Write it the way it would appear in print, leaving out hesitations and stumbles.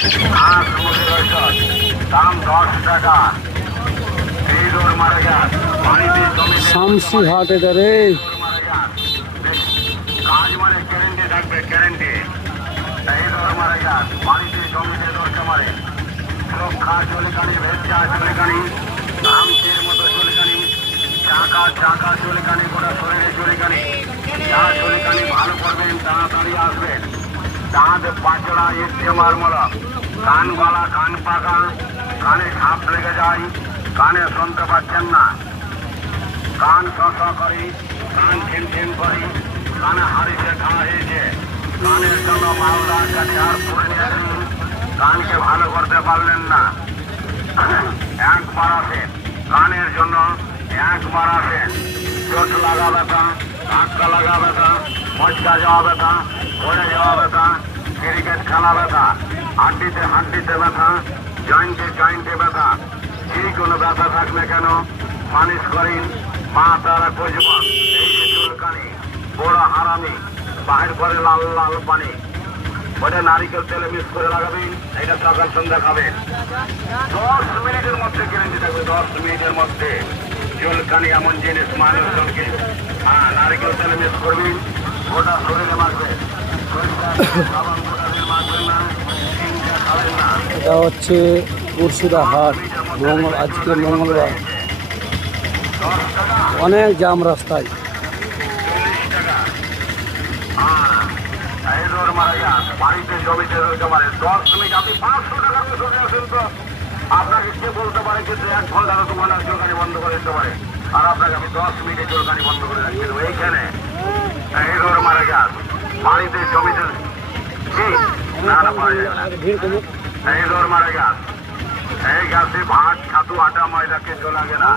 আর সমুদ্রের ঔষধ দাম 10 টাকা। এই দৌড় মারা যাক বাড়িতে জমিতে শামসি হাট এটা রে। মারা যাক কাজ মানে গ্যারেন্টি থাকবে, গ্যারেন্টি। এই দৌড় মারা যাক বাড়িতে জমিতে দৌড়কে মারে সুরক্ষা চলিকানি, ভেজা চলিকানি, রামচের মতো চলিকানি, চাকা চাকা চলিকানি, গোটা শরীরে চলিকানি। যারা চলিকানি ভালো করবেন তাড়াতাড়ি আসবেন। দাঁত পাচড়া ইস্তেমার মূলক, কান গলা কান পাকা, কানে ঘাপ লেগে যায়, কানে শুনতে পাচ্ছেন না, কান শস করি, কান ছিনছিন করি, কানে হারিতে ঘা হয়েছে, কানের জন্য মালদার কাছে আর পড়ে নিয়েছেন, কানকে ভালো করতে পারলেন না। একবার আসেন কানের জন্য, একবার আসেন। চোট লাগা ব্যথা, ধাক্কা লাগা ব্যথা, মচকা যাওয়া ব্যথা, পড়ে যাওয়া ব্যথা, ক্রিকেট খেলা ব্যথা, হাড্ডিতে হাড্ডিতে ব্যথা, জয়েন্টে জয়েন্টে ব্যথা, যে কোনো ব্যথা থাকলে কেন মালিশ করেন মা তারা কইজবান। এই যে চুলকানি বড় হারামি, বাহির করে লাল লাল পানি, ওটা নারিকেল তেলে মিক্স করে লাগাবেন। এটা সকাল সন্ধ্যা খাবেন। 10 মিনিটের মধ্যে গ্যারেন্টি থাকবে, 10 মিনিটের মধ্যে। চুলকানি এমন জিনিস মানুষজনকে নারিকেল তেলে মিক্স করবেন, গোটা শরীরে মাখবেন। মাখবেন না, চিন্তা খাবেন না। এটা হচ্ছে মুর্শিদা হাট, আজকে মঙ্গলবার। 10 টাকা, অনেক জাম রাস্তায়। 40 টাকা। এই দৌড় মারা যাক বাড়িতে জমিতে রয়েছে মানে 10 মিনিট। আপনি 500 টাকার চলে আসেন তো আপনাকে কে বলতে পারে কিন্তু 1 ঘন্টা 2 ঘন্টা চুলকানি বন্ধ করে দিতে পারে। আর আপনাকে আমি 10 মিনিটে চুলকানি বন্ধ করে রাখি দেবো এইখানে। এই দৌড় মারা যাক বাড়িতে জমিতে কি না না পাওয়া যাবে না। এই দৌড় মারা যাক এই গাছে ভাত ছাতু আটা ময়দা কিছু লাগে না।